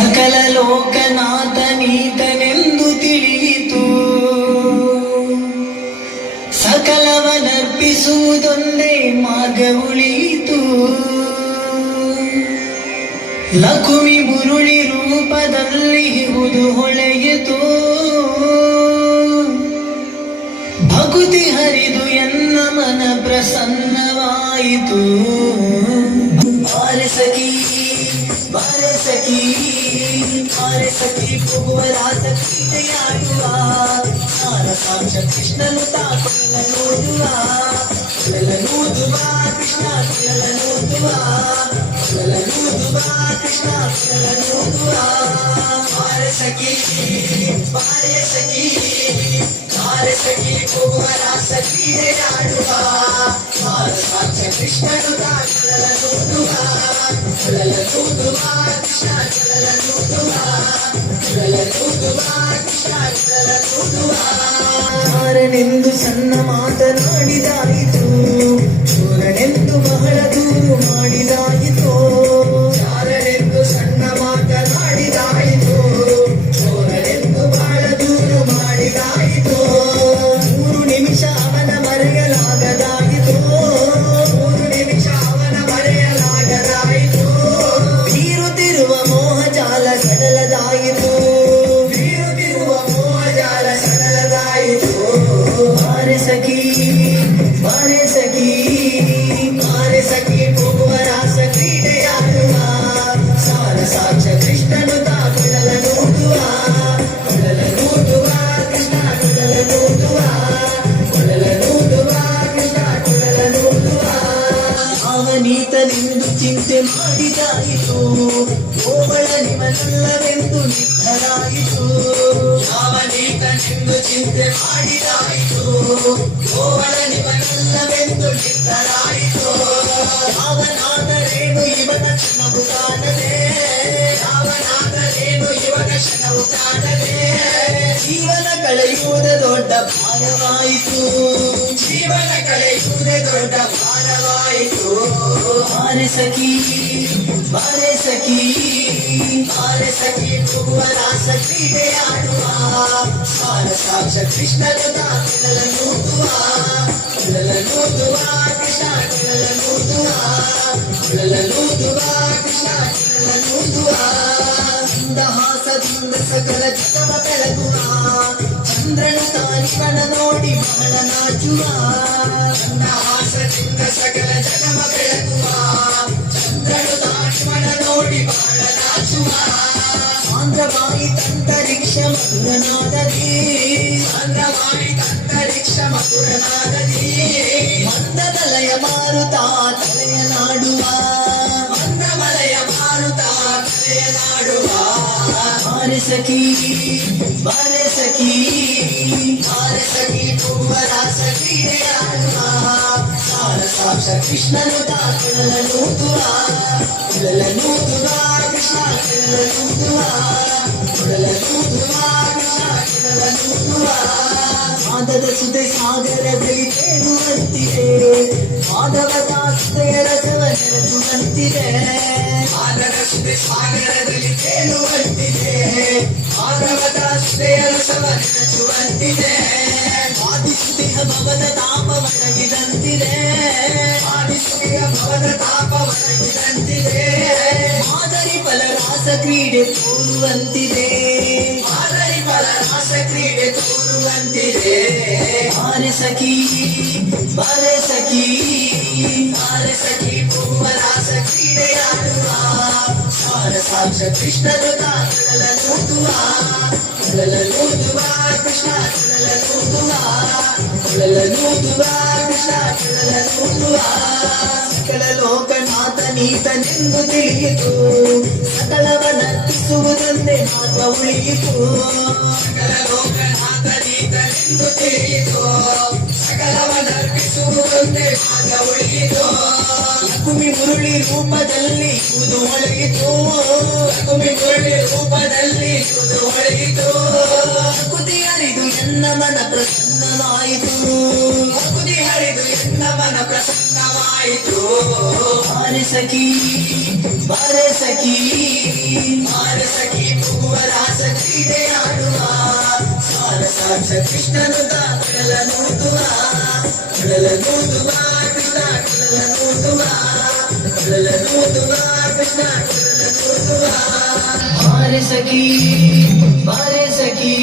ಸಕಲ ಲೋಕನಾಥ ನೀತನೆಂದು ತಿಳಿಯಿತು. ಸಕಲವನರ್ಪಿಸುವುದೊಂದೇ ಮಾರ್ಗ ಉಳಿಯಿತು. ಲಕುಮಿ ಮುರುಳಿ ರೂಪದಲ್ಲಿ ಇಹುದು ಹೊಳೆಯಿತು. ಭಕುತಿ ಹರಿದು ಎನ್ನ ಮನ ಪ್ರಸನ್ನವಾಯಿತು. ಬಾರೆ ಸಖಿ ಬಾರೆ ಸಖಿ ಬಾರೆ ಸಖಿ ಹೋಗುವ ಕ್ರೀಡೆಯಾಡುವ. ಸಾಕ್ಷ ಕೃಷ್ಣನು ತಾಕೊಲ್ಲ ನೋಡುವ. ನೂದುವ ಕೃಷ್ಣ ನೂದುವ ನೂದುವ ಕೃಷ್ಣ ನೂದುವ. ಬಾರೆ ಸಖಿ ಬಾರೆ ಸಖಿ ಬಾರೆ ಸಖಿ ಹೋಗುವ ಕ್ರೀಡೆಯಾಡುವ. ಸಾಕ್ಷ ಕೃಷ್ಣನು ತಾಕೊಲ್ಲ ನೋಡುವ. ನೂದುವ ಕೃಷ್ಣ ನೂದುವ ನೂದುವ ಕೃಷ್ಣ ನೂದುವ. ಯಾರನೆಂದು ಸಣ್ಣ ಮಾತನಾಡಿದಾಯಿತು. ಚೋರನೆಂದು ಬಹಳ ದೂರು ಮಾಡಿದಾಯಿತು. ಯಾರನೆಂದು ಸಣ್ಣ ಮಾತನಾಡಿದಾಯಿತು. ಚೋರನೆಂದು ಬಹಳ ದೂರು ಮಾಡಿದಾಯಿತು. 3 ನಿಮಿಷ ಅವನ ಮರೆಯಲಾಗದಾಯಿತು. 3 ನಿಮಿಷ ಅವನ ಮರೆಯಲಾಗದಾಯಿತು. ಬೀರುತ್ತಿರುವ ಮೋಹಜಾಲ ಸಡಲದಾಯಿತು. ಬೀರುತ್ತಿರುವ ಮೋಹಜಾಲ ಸಡಲದಾಯಿತು. ಬಾರೆ ಸಖಿ ಬಾರೆ ಸಖಿ ಬಾರೆ ಸಖಿ ಹೋಗುವ ರಾಸ ಕ್ರೀಡೆಯಾಡುವ. ಸಾಕ್ಷ ಕೃಷ್ಣನು ತಾಕೊಳಲ ನೋಡುವ. ಕೊಳಲ ನೋಡುವ ಕೃಷ್ಣ ಕೊಳಲ ನೋಡುವ. ಕೊಳಲ ನೋಡುವ ಕೃಷ್ಣ ಕೊಳಲ ನೋಡುವ. ಅವನೀತನೆಂದು ಚಿಂತೆ ಮಾಡಿದಾಯಿತು. ಓಬಳ ನಿಮನಲ್ಲವೆಂದು ನಿರ್ಧರಾಯಿತು. ಅವನೀತನೆಂದು ಚಿಂತೆ ಮಾಡಿದಾಯಿತು. ಓಬಳ ನಿಮನಲ್ಲವೆಂದು ನಿರ್ಧರಾಯಿತು. ಅವನಾದರೇನು ಇವನ ಕ್ಷಣವು ಕಾಣದೆ. ಅವನಾದರೇನು ಇವನ ಕ್ಷಣವು ಕಾಣದೆ. ಜೀವನ ಕಳೆಯುವುದೇ ದೊಡ್ಡ ಭಾರವಾಯಿತು. ಜೀವನ ಕಳೆಯುವುದೇ ದೊಡ್ಡ ಭಾರವಾಯಿತು. ಬಾರೆ ಸಖಿ ಬಾರೆ ಸಖಿ ಬಾರೆ ಸಖಿ ಹೋಗುವ ರಾಸ ಕ್ರೀಡೆಯಾಡುವ. ಸಾಕ್ಷ ಕೃಷ್ಣನು ತಾಕೊಳಲ ನೋಡುವ. ಕೊಳಲ ನೋಡುವ ಕೃಷ್ಣ ಕೊಳಲ ನೋಡುವ. ಕೊಳಲ ನೋಡುವ ಕೃಷ್ಣ ಕೊಳಲ ನೋಡುವ. ಮಂದಹಾಸದಿಂದ ಸಕಲ ಜಗವ ಬೆಳಗುವ. ಚಂದ್ರನು ತಾನಿವನ ನೋಡಿ ಬಹಳ ನಾಚುವ. ಮಂದಹಾಸದಿಂದ ಸಕಲ ಜಗವ ಬೆಳಗುವ. ಚಂದ್ರನು ತಾನಿವನ ನೋಡಿ ಬಹಳ ನಾಚುವ. ಸಾಂದ್ರವಾಯಿ ತಂತರಿಕ್ಷ ಮಧುರನಾದದಿ. ಸಾಂದ್ರವಾಯಿ ತಂತರಿಕ್ಷ ಮಧುರನಾದದಿ. ಮಂದಮಲಯ ಮಾರುತ ತಲೆಯ ನಾಡುವ. ಮಂದಮಲಯ ಮಾರುತ ತಲೆಯ ನಾಡುವ. ಬಾರೆ ಸಖಿ ಬಾರೆ ಸಖಿ ಬಾರೆ ಸಖಿ ಹೋಗುವ ರಾಸ ಕ್ರೀಡೆಯಾಡುವ. ಸಾಕ್ಷ ಕೃಷ್ಣನು ತಾಕೊಳಲ ನೋಡುವ. ಕೊಳಲ ನೋಡುವ ಕೃಷ್ಣ ಕೊಳಲ ನೋಡುವ. ಕೊಳಲ ನೋಡುವ ಕೃಷ್ಣ ಕೊಳಲ ನೋಡುವ. ಮಾದದ ಸುದೆ ಸಾಗರದಲ್ಲಿ ತೇಲುವಂತಿದೆ. ಮಾಧವದ ಸುದೆಯ ರಸವ ನೆರಚುವಂತಿದೆ. ಮಾದದ ಸುದೆ ಸಾಗರದಲ್ಲಿ ತೇಲುವಂತಿದೆ. ಮಾಧವದ ಸುದೆಯ ರಸವ ನೆರಚುವಂತಿದೆ. ಆದಿಸುದೇಹ ಭವದ ತಾಪ ಒಣಗಿದಂತಿದೆ. ಆದಿಸುದೇಹ ಭವದ ತಾಪ ಒಣಗಿದಂತಿದೆ. ಮಾದರಿ ಫಲರಾಸ ಕ್ರೀಡೆ ತೋರುವಂತಿದೆ. ಮಾದರಿ ಫಲರಾಸ ಕ್ರೀಡೆ ತೋರುವಂತಿದೆ. ಬಾರೆ ಸಖಿ ಬಾರೆ ಸಖಿ ಬಾರೆ ಸಖಿ ಹೋಗುವ ರಾಸ ಕ್ರೀಡೆಯಾಡುವ. ಸಾಕ್ಷ ಕೃಷ್ಣನು ತಾಕೊಳಲ ನೋಡುವ. ಕೊಳಲ ನೋಡುವ ಕೃಷ್ಣ ಕೊಳಲ ನೋಡುವ. ಕೊಳಲ ನೋಡುವ ಕೃಷ್ಣ ಕೊಳಲ ನೋಡುವ. ಸಕಲ ಲೋಕನಾಥ ನೀತನೆಂದು ತಿಳಿಯಿತು. ಸಕಲವನರ್ಪಿಸುವುದೊಂದೇ ಮಾರ್ಗ ಉಳಿಯಿತು. ಸಕಲ ಲೋಕನಾಥ ನೀತನೆಂದು ತಿಳಿಯಿತು. ಸಕಲವನರ್ಪಿಸುವುದೊಂದೇ ಮಾರ್ಗ ಉಳಿಯಿತು. ಲಕುಮಿ ಮುರುಳಿ ರೂಪದಲ್ಲಿ ಇಹುದು ಹೊಳೆಯಿತು. ಲಕುಮಿ ಮುರುಳಿ ರೂಪದಲ್ಲಿ ಇಹುದು ಹೊಳೆಯಿತು. ಭಕುತಿ ಹರಿದು ಎನ್ನ ಮನ ಪ್ರಸನ್ನವಾಯಿತು. ಭಕುತಿ ಹರಿದು ಎನ್ನ ಮನ ಪ್ರಸನ್ನವಾಯಿತು. ಆಯಿತು ಬಾರೆ ಸಖಿ ಬಾರೆ ಸಖಿ ಬಾರೆ ಸಖಿ ಮುಗುವ ರಾಸ ಕ್ರೀಡೆ ಆಡುವ ಸಾರಸಾಕ್ಷ ಕೃಷ್ಣನು ಕಡಲ ನೂದುವ ಕಡಲ ನೂದುವ ಕೃಷ್ಣ ಕಡಲ ನೂದುವ ಕಡಲ ನೂದುವ ಕೃಷ್ಣ ಕಡಲ ನೂದುವ ಬಾರೆ ಸಖಿ ಬಾರೆ ಸಖಿ